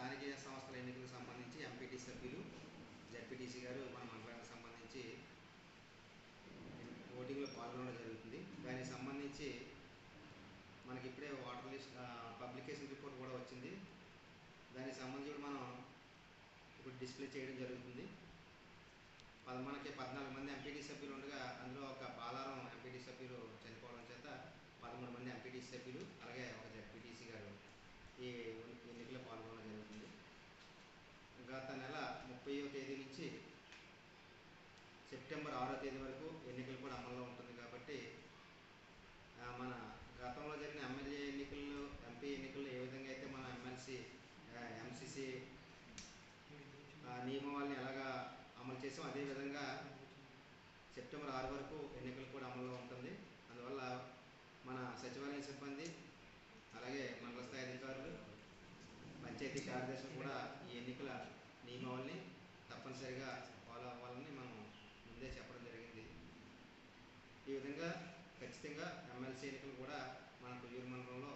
స్థానిక సంస్థల ఎన్నికలకు సంబంధించి ఎంపీటీ సభ్యులు జడ్పీటీసీ గారు మన మండలానికి సంబంధించి ఓటింగ్లో పాల్గొనడం జరుగుతుంది. దానికి సంబంధించి మనకి ఇప్పుడే వాటర్ లిస్ట్ పబ్లికేషన్ రిపోర్ట్ కూడా వచ్చింది. దానికి సంబంధించి మనం ఇప్పుడు డిస్ప్లే చేయడం జరుగుతుంది. పద మనకి పద్నాలుగు మంది ఎంపీటీ సభ్యులు ఉండగా అందులో ఒక బాలారం ఎంపీటీ సభ్యులు చనిపోవడం చేత పదమూడు మంది ఎంపీటీ సభ్యులు అలాగే ఒక జడ్పీటీసీ గారు ఈ ఎన్నికల్లో పాల్గొనడం జరుగుతుంది గత నెల ముప్పైవ తేదీ నుంచి సెప్టెంబర్ ఆరో తేదీ వరకు ఎన్నికలు కూడా అమల్లో ఉంటుంది కాబట్టి మన గతంలో జరిగిన ఎమ్మెల్యే ఎన్నికల్లో ఎంపీ ఎన్నికల్లో ఏ విధంగా అయితే మన ఎమ్మెల్సీ ఎంసీసీ నియమావళిని ఎలాగా అమలు చేసాం అదేవిధంగా సెప్టెంబర్ ఆరు వరకు ఎన్నికలు కూడా అమల్లో ఉంటుంది. అందువల్ల మన సచివాలయ సిబ్బంది అలాగే మండల స్థాయి అధికారులు పంచాయతీ కార్యదర్శులు కూడా ఈ ఎన్నికల నియమావళిని ఖచ్చితంగా ఎమ్మెల్సీ ఎన్నికలు కూడా మన యూరి మండలంలో